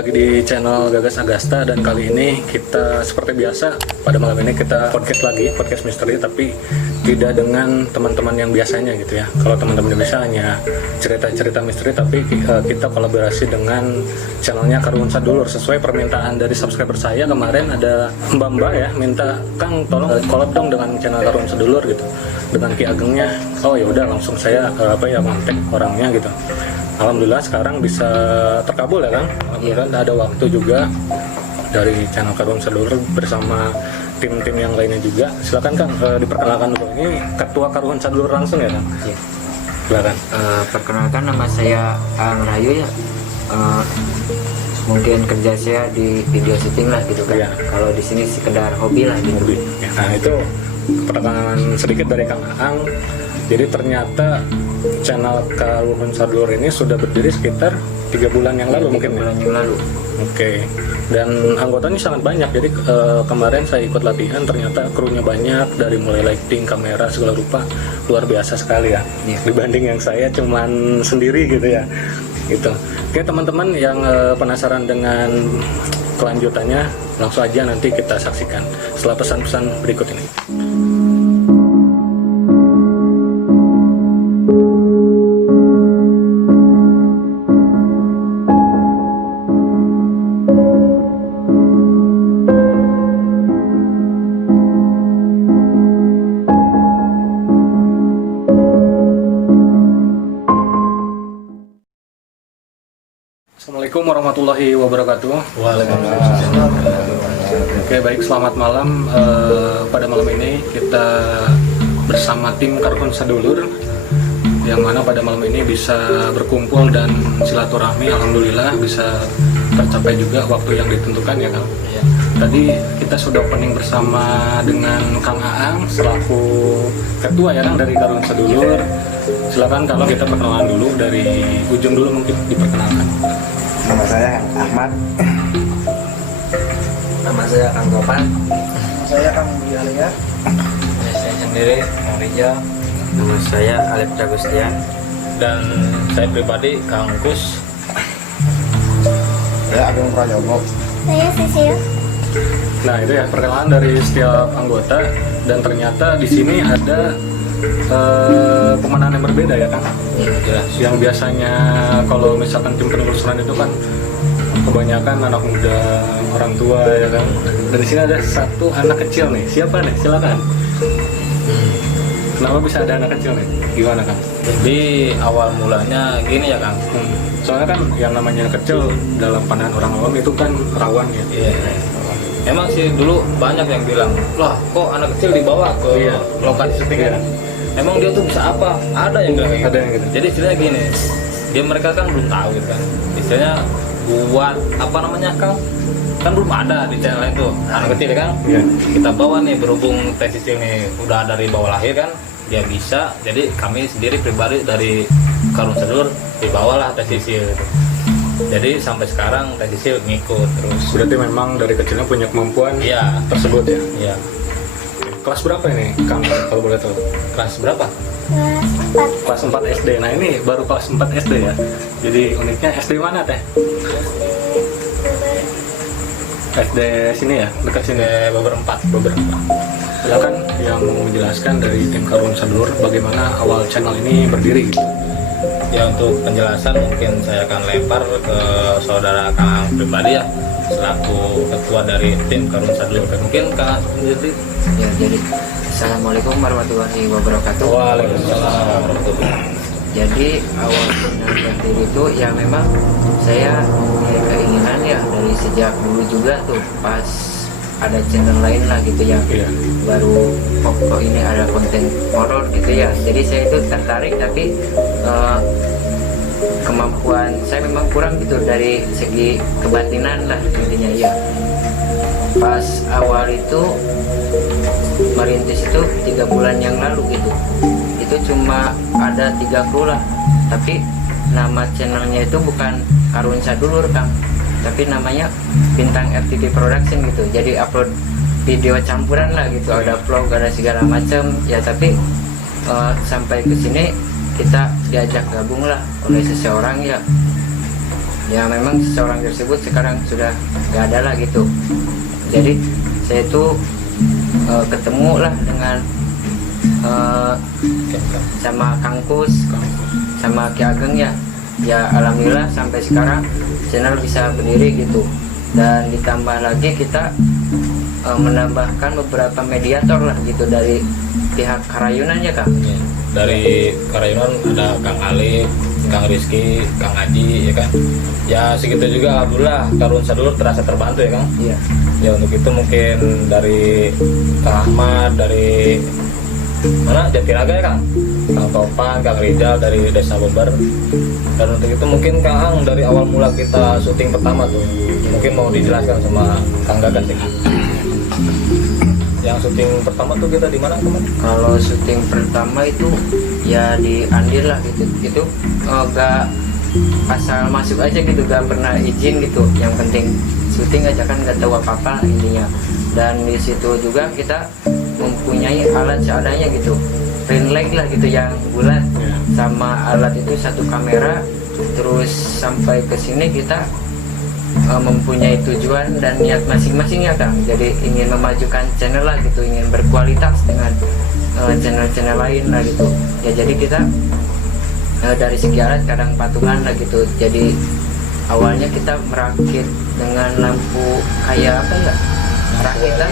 lagi di channel Gagas Agasta, dan kali ini kita seperti biasa pada malam ini kita podcast misteri, tapi tidak dengan teman-teman yang biasanya gitu ya. Kalau teman-teman biasanya cerita-cerita misteri, tapi kita kolaborasi dengan channelnya Karun Sadulur sesuai permintaan dari subscriber saya. Kemarin ada Mbak ya minta, Kang tolong collab dong dengan channel Karun Sadulur gitu, dengan Ki Agengnya. Oh ya udah, langsung saya kontak orangnya gitu. Alhamdulillah sekarang bisa terkabul ya Kang. Alhamdulillah ada waktu juga dari channel Karun Sadulur bersama tim-tim yang lainnya juga. Silakan Kang, diperkenalkan dulu. Ini Ketua Karun Sadulur langsung ya Kang? Iya. Silakan. Perkenalkan, nama saya Ang Rahayu ya. Mungkin kerja saya di video syuting lah gitu kan. Iya. Kalau di sini sekedar hobi lah gitu. Hobi. Ya, nah itu perkenalkan sedikit dari Kang Ang. Jadi ternyata channel Karun Sadulur ini sudah berdiri sekitar 3 bulan yang lalu mungkin. 3 bulan yang lalu. Oke. Dan anggotanya sangat banyak. Jadi kemarin saya ikut latihan, ternyata krunya banyak, dari mulai lighting, kamera, segala rupa, luar biasa sekali ya. Dibanding yang saya cuman sendiri gitu ya. Gitu. Oke teman-teman yang penasaran dengan kelanjutannya, langsung aja nanti kita saksikan setelah pesan-pesan berikut ini. Assalamualaikum warahmatullahi wabarakatuh. Waalaikumsalam. Oke baik, selamat malam. Pada malam ini kita bersama tim Karun Sadulur, yang mana pada malam ini bisa berkumpul dan silaturahmi. Alhamdulillah bisa tercapai juga waktu yang ditentukan ya Kang. Ya. Tadi kita sudah opening bersama dengan Kang Aang selaku ketua ya Kang dari Karun Sadulur. Silakan kalau kita perkenalan dulu dari ujung dulu, mungkin diperkenalkan. Nama saya Ahmad. Nama saya Kang Gopal. Nama saya Kang Budialia. Saya sendiri Kang Rijal. Nama saya Alif Cagustian. Dan saya pribadi Kang Kus. Saya Agung Prayogo. Saya Sisil. Nah itu ya perkenalan dari setiap anggota, dan ternyata di sini ada pemandangan yang berbeda ya Kang. Jelas. Yang biasanya kalau misalkan tim penelusuran itu kan kebanyakan anak muda, orang tua ya kan. Dan di sini ada satu anak kecil nih. Siapa nih? Silakan. Kenapa bisa ada anak kecil nih? Gimana Kang? Jadi awal mulanya gini ya Kang. Soalnya kan yang namanya anak kecil dalam pandangan orang awam itu kan rawan ya. Iya. Emang sih dulu banyak yang bilang, lah kok anak kecil dibawa ke lokasi syuting ya? Emang dia tuh bisa apa? Ada yang bilang kayak gitu. Ada yang gitu. Jadi istilahnya gini, mereka kan belum tahu gitu kan. Istilahnya buat apa namanya Kang? Kan belum ada di channel itu anak kecil kan. Iya. Kita bawa nih, berhubung Teh Sisil nih udah dari bawah lahir kan, dia bisa. Jadi kami sendiri pribadi dari Karun Sadulur dibawalah Teh Sisil gitu. Jadi sampai sekarang Teh Sisil ngikut terus. Berarti memang dari kecilnya punya kemampuan Iya. tersebut ya. Iya. Kelas berapa ini Kang kalau boleh tahu? Kelas berapa? Kelas 4. Kelas 4 SD. Nah ini baru kelas 4 SD ya. Jadi uniknya SD mana Teh? SD sini ya, dekat sini. Beberapa. Silakan yang mau menjelaskan dari tim Karun Sadulur bagaimana awal channel ini berdiri gitu. Ya untuk penjelasan mungkin saya akan lempar ke saudara Kang pribadi ya, selaku ketua dari tim Karun Sadulur. Mungkin Kang sendiri. Ya, jadi Assalamualaikum warahmatullahi wabarakatuh. Waalaikumsalam warahmatullahi wabarakatuh. Jadi awal berdiri itu ya memang saya punya keinginan ya dari sejak dulu juga tuh, pas ada channel lain lah gitu ya. Iya. Baru kok ini ada konten horor gitu ya. Jadi saya itu tertarik, tapi kemampuan saya memang kurang gitu dari segi kebatinan lah intinya ya. Pas awal itu merintis itu 3 bulan yang lalu gitu, itu cuma ada 3 kru lah, tapi nama channelnya itu bukan Karun Sadulur Kang, tapi namanya Bintang RTP Production gitu. Jadi upload video campuran lah gitu, ada vlog, ada segala macam ya. Tapi sampai ke sini kita diajak gabung lah oleh seseorang ya. ya memang seseorang tersebut sekarang sudah nggak ada lah gitu. Jadi saya itu ketemu lah dengan sama Kang Kus sama Ki Ageng ya alhamdulillah sampai sekarang channel bisa berdiri gitu. Dan ditambah lagi kita menambahkan beberapa mediator lah gitu dari pihak Karayunan ya Kang. Dari Karayunan ada Kang Ali, Kang Rizky, Kang Aji ya kan. Ya segitu juga alhamdulillah Karun Sadulur terasa terbantu ya Kang. Iya. Ya untuk itu mungkin dari Kang Ahmad, dari mana Jatiraga ya Kang, Kang Topan, Kang Rizal dari Desa Beber. Dan untuk itu mungkin Kang Ang dari awal mula kita syuting pertama tuh mungkin mau dijelaskan sama Kang Gagas ya Kang. Yang syuting pertama tuh kita di mana teman? Kalau syuting pertama itu ya di Andir lah gitu. Itu gak asal masuk aja gitu, gak pernah izin gitu. Yang penting syuting aja kan, gak tahu apa-apa intinya. Dan di situ juga kita mempunyai alat seadanya gitu, ring light lah gitu yang bulat, sama alat itu satu kamera. Terus sampai ke sini kita mempunyai tujuan dan niat masing-masing ya Kang. Jadi ingin memajukan channel lah gitu, ingin berkualitas dengan channel-channel lain lah gitu. Ya jadi kita dari segi alat kadang patungan lah gitu. Jadi awalnya kita merakit dengan lampu kayak apa ya? Rakitan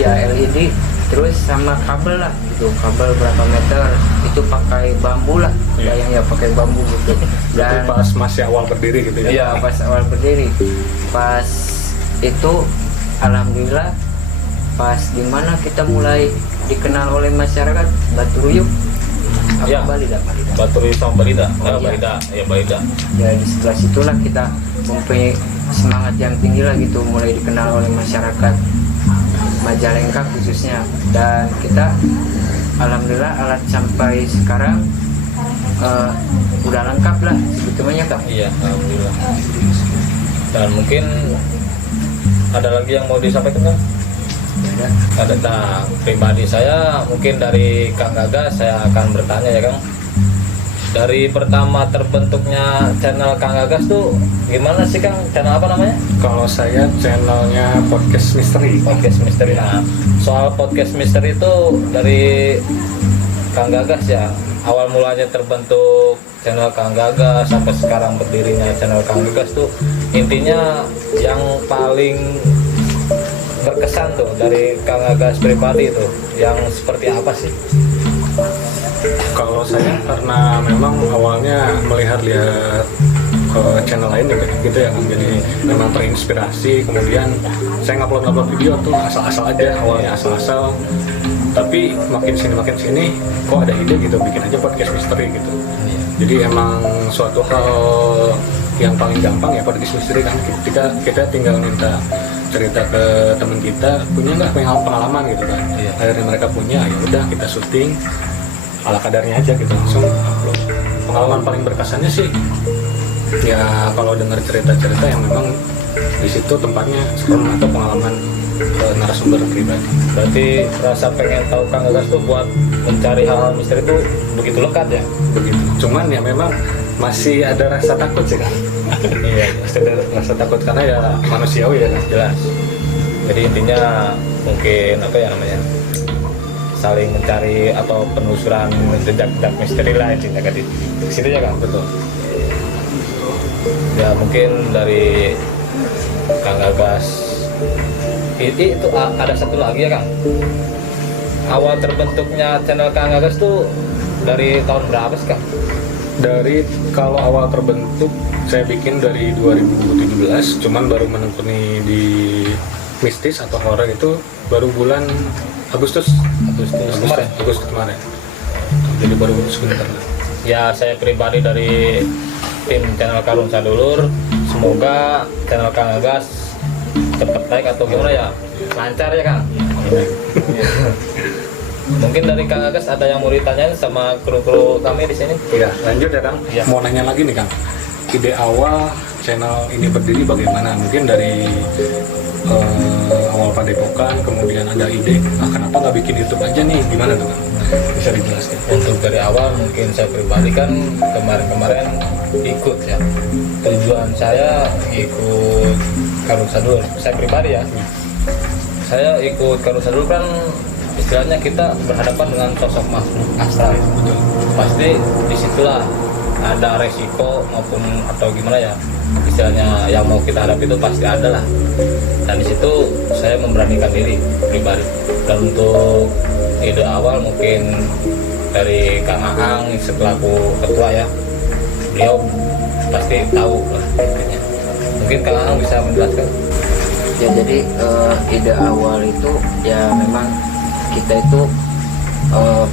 ya LED. Terus sama kabel lah gitu, kabel berapa meter itu pakai bambu lah, yang ya pakai bambu gitu. Dan pas masih awal berdiri gitu ya? Iya pas awal berdiri, pas itu alhamdulillah pas dimana kita mulai dikenal oleh masyarakat Batu Ruyuk. Ya, Balida. Batu Ruyuk sama Balida. Oh, Balida, ya Balida. Ya di setelah situlah kita mempunyai semangat yang tinggi lah gitu, mulai dikenal oleh masyarakat Majalengka khususnya. Dan kita alhamdulillah alat sampai sekarang udah lengkap lah sebetulnya Kang. Iya, alhamdulillah. Dan mungkin ada lagi yang mau disampaikan Kang? Ya. Ada. Nah, pribadi saya mungkin dari Kang Gagas saya akan bertanya ya Kang. Dari pertama terbentuknya channel Kang Gagas tuh gimana sih Kang? Channel apa namanya? Kalau saya channelnya Podcast Misteri. Podcast Misteri. Nah, soal Podcast Misteri itu dari Kang Gagas ya. Awal mulanya terbentuk channel Kang Gagas sampai sekarang berdirinya channel Kang Gagas tuh intinya yang paling berkesan tuh dari Kang Gagas pribadi itu yang seperti apa sih? Kalau saya karena memang awalnya melihat-lihat channel lain gitu ya Kang. Jadi memang terinspirasi, kemudian saya ngupload video tuh asal-asal aja, awalnya asal-asal. Tapi makin sini kok ada ide gitu, bikin aja podcast misteri gitu. Jadi emang suatu hal yang paling gampang ya podcast misteri kan, kita tinggal minta cerita ke teman kita, punya nggak pengalaman gitu kan. Akhirnya mereka punya, ya udah kita syuting ala kadarnya aja gitu, langsung upload. Pengalaman paling berkesannya sih ya kalau dengar cerita-cerita yang memang di situ tempatnya serem atau pengalaman narasumber pribadi. Berarti rasa pengen tahu Kang Gagas tuh buat mencari hal-hal misteri itu begitu lekat ya? Begitu. Cuman ya memang masih ada rasa takut sih kan. Iya, Masih ada rasa takut karena ya manusiawi ya kan. jelas. Jadi intinya mungkin apa ya namanya? Saling mencari atau penelusuran jejak-jejak misteri lah intinya kan di situ ya Kang. Betul. Ya mungkin dari Kang Gagas itu ada satu lagi ya Kang. Awal terbentuknya channel Kang Gagas tuh dari tahun berapa sih Kang? Dari kalau awal terbentuk saya bikin dari 2017, cuman baru menekuni di mistis atau horor itu baru bulan Agustus kemarin. Jadi baru sebentar lah. Ya saya pribadi dari tim channel Karun Sadulur, semoga channel Kang Gagas cepat naik atau gimana ya, lancar ya Kang. Mungkin dari Kang Gagas ada yang mau ditanyain sama kru-kru kami di sini? Iya, lanjut ya Kang. Iya. Mau nanya lagi nih Kang. Ide awal channel ini berdiri bagaimana? Mungkin dari awal pada Padepokan, kemudian ada ide, kenapa nggak bikin YouTube aja nih, gimana tuh Kang? Bisa dijelaskan? Untuk dari awal mungkin saya pribadi kan kemarin-kemarin ikut ya, tujuan saya ikut Karun Sadul, saya pribadi ya, saya ikut Karun Sadul kan istilahnya kita berhadapan dengan sosok makhluk astral itu. Pasti disitulah ada resiko maupun atau gimana ya, istilahnya yang mau kita hadapi itu pasti ada lah. Dan disitu saya memberanikan diri pribadi. Dan untuk ide awal mungkin dari Kang Aang selaku ketua ya, beliau pasti tahu lah intinya. Mungkin Kang Aang bisa menjelaskan. Ya jadi ide awal itu ya memang kita itu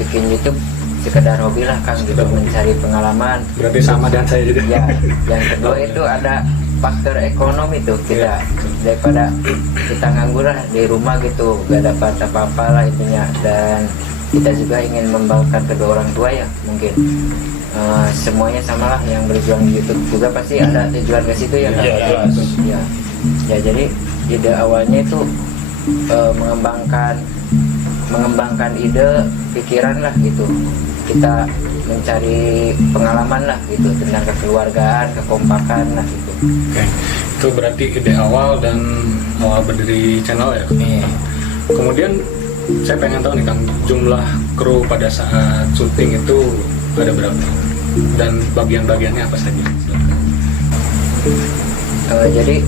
bikin YouTube sekedar hobi lah Kang, gitu, mencari pengalaman. Berarti sama dengan saya juga. Ya, yang kedua itu ada faktor ekonomi tuh, kita daripada kita nganggur lah di rumah gitu, gak dapat apa-apa lah intinya. Dan kita juga ingin membanggakan kedua orang tua ya, mungkin semuanya sama lah yang berjuang di YouTube juga pasti ada tujuan ke situ ya Kang. Iya, Ya, ya jadi ide awalnya itu mengembangkan ide pikiran lah gitu, kita mencari pengalaman lah gitu tentang kekeluargaan, kekompakan lah gitu. Oke, itu berarti ide awal dan awal berdiri channel ya. Kemudian saya pengen tahu nih Kang, jumlah kru pada saat syuting itu ada berapa dan bagian-bagiannya apa saja? Jadi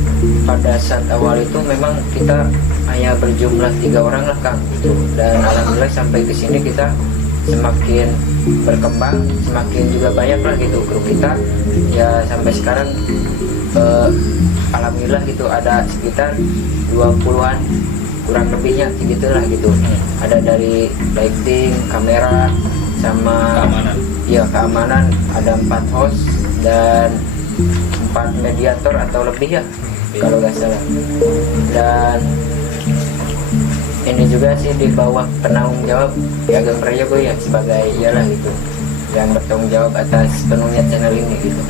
pada saat awal itu memang kita hanya berjumlah 3 orang lah Kang gitu. Dan alhamdulillah sampai ke sini kita semakin berkembang, semakin juga banyak lah gitu kru kita. Ya sampai sekarang alhamdulillah gitu ada sekitar 20-an kurang lebihnya segitulah gitu. Ada dari lighting, kamera, sama Keamanan. ya keamanan, ada 4 host dan 4 mediator atau lebih ya kalau nggak salah. Dan ini juga sih di bawah penanggung jawab ya Ageng Prayogo ya, sebagai iyalah gitu yang bertanggung jawab atas penuhnya channel ini gitu.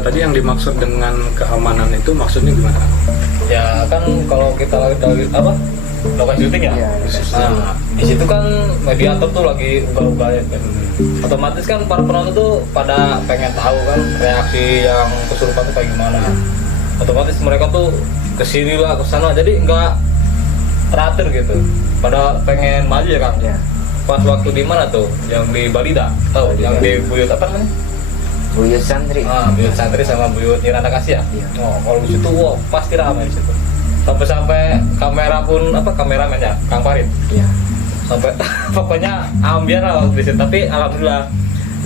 Tadi yang dimaksud dengan keamanan itu maksudnya gimana Kang? Ya kan kalau kita lagi apa lokasi syuting ya, Iya, nah di situ kan mediator tuh lagi ugal-ugalnya kan. Otomatis kan para penonton tuh pada pengen tahu kan reaksi yang kesurupan tuh kayak gimana. Otomatis mereka tuh kesini lah kesana, jadi nggak teratur gitu. Pada pengen maju ya Kang. Ya. Pas waktu di mana tuh? Yang di Balida, tahu? Yang di Buyut apa namanya? Buyut Santri. Buyut Santri sama Buyut Nirana Kasih ya. Iya. Oh, kalau di situ wow, pasti ramai di situ. Sampai kamera pun kameramen ya, Kang Farid. Iya. Sampai pokoknya ambiar lah waktu di situ. Tapi alhamdulillah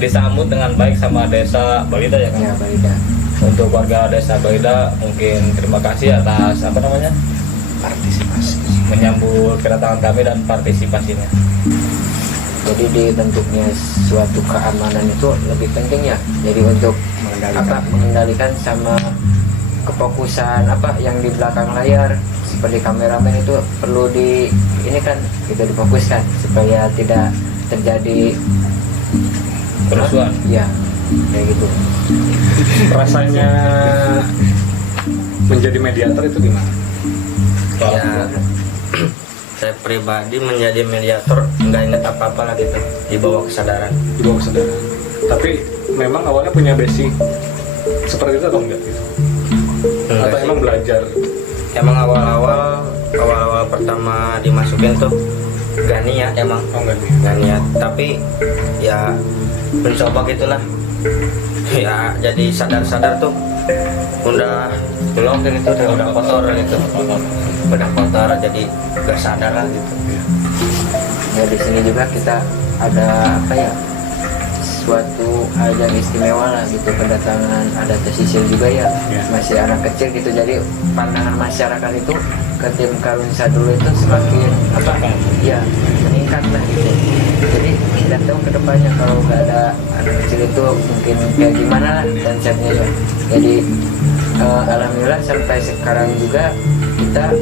disambut dengan baik sama desa Balida ya Kang. Ya Balida. Untuk warga desa Balida mungkin terima kasih atas partisipasi, menyambut kedatangan kami dan partisipasinya. Jadi dibentuknya suatu keamanan itu lebih penting ya. Jadi untuk mengendalikan sama kefokusan yang di belakang layar, seperti kameramen itu perlu ini kan kita difokuskan supaya tidak terjadi Kerusuhan. Ya, kayak gitu. Rasanya menjadi mediator itu gimana? Ya, saya pribadi menjadi mediator nggak inget apa-apa lah gitu, di bawah kesadaran. Di bawah kesadaran. Tapi memang awalnya punya basic seperti itu atau enggak gitu? Enggak Atau sih. emang belajar? Emang awal-awal pertama dimasukin tuh gak niat emang, Oh enggak nih. gak niat. Tapi ya mencoba gitulah. Ya jadi sadar-sadar tuh udah belum itu udah kotor gitu, udah kotor jadi gak sadar lah gitu. Ya di sini juga kita ada suatu hal yang istimewa lah gitu, kedatangan ada Tesisil juga ya, masih anak kecil gitu. Jadi pandangan masyarakat itu ke tim Karun Sadul itu semakin ya meningkat lah gitu. Jadi tidak tahu kedepannya kalau nggak ada anak kecil itu mungkin kayak gimana lah konsepnya ya. Jadi alhamdulillah sampai sekarang juga kita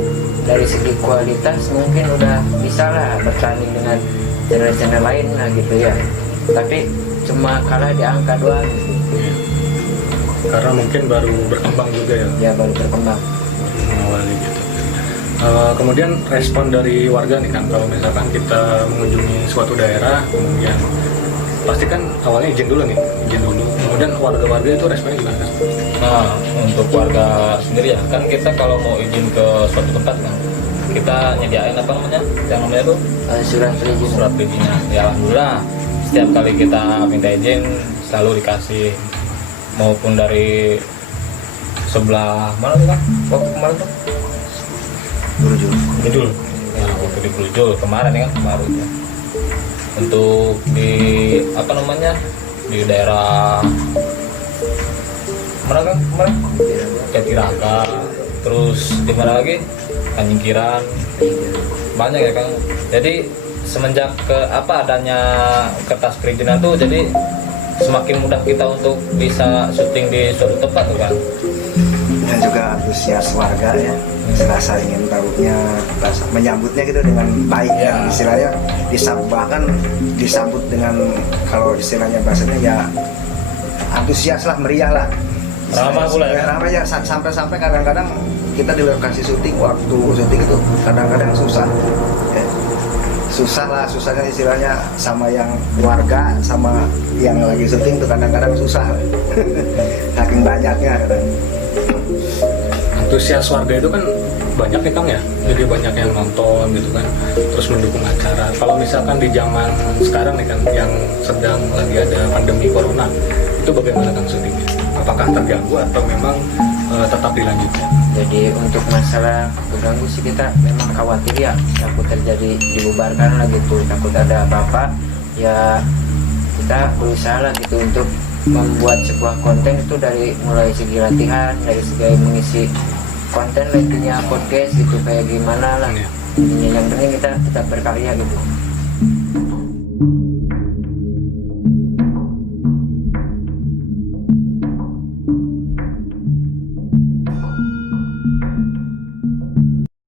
dari segi kualitas mungkin udah bisa lah bertanding dengan channel-channel lain lah gitu ya. Tapi cuma kalah di angka doang gitu. Karena mungkin baru berkembang juga ya. Ya baru berkembang. Awalnya gitu. Kemudian respon dari warga nih kan, kalau misalkan kita mengunjungi suatu daerah, kemudian pasti kan awalnya izin dulu. Kemudian warga-warga itu responnya gimana kan? Nah, untuk warga sendiri ya, kan kita kalau mau izin ke suatu tempat kan, kita nyediain apa namanya, yang namanya tuh Surat perizinan. surat perizinan. Ya alhamdulillah, setiap kali kita minta izin selalu dikasih, maupun dari sebelah mana tuh kan? Waktu kemarin tuh? Brujul. Ya, waktu di Brujul kemarin ya kan, kemarin ya. Untuk di apa namanya, di daerah mana kan kemarin? Jatiraka, terus di mana lagi? Tanjingkiran, banyak ya Kang. Jadi semenjak adanya kertas perizinan tuh, jadi semakin mudah kita untuk bisa syuting di suatu tempat tuh kan. Dan juga antusias warga ya, rasa ingin tahunya, rasa menyambutnya gitu dengan baik ya. Istilahnya bahkan disambut dengan, kalau istilahnya bahasanya ya antusias lah, meriah lah. Ramah pula ya. Ramah ya, sampai kadang-kadang kita di lokasi syuting, waktu syuting itu kadang-kadang susah ya. Susah kan istilahnya, sama yang warga sama yang lagi syuting itu kadang-kadang susah saking banyaknya kadang. Antusias warga itu kan banyak nih Kang ya, jadi banyak yang nonton gitu kan, terus mendukung acara. Kalau misalkan di zaman sekarang nih kan, yang sedang lagi ada pandemi corona, itu bagaimana Kang syutingnya? Apakah terganggu atau memang tetap dilanjutkan? Jadi untuk masalah terganggu sih kita memang khawatir ya, takut terjadi dibubarkan lah gitu, takut ada apa-apa ya. Kita berusaha lah gitu untuk membuat sebuah konten itu, dari mulai segi latihan, dari segi mengisi konten, intinya podcast gitu kayak gimana lah. Intinya yang penting kita tetap berkarya gitu.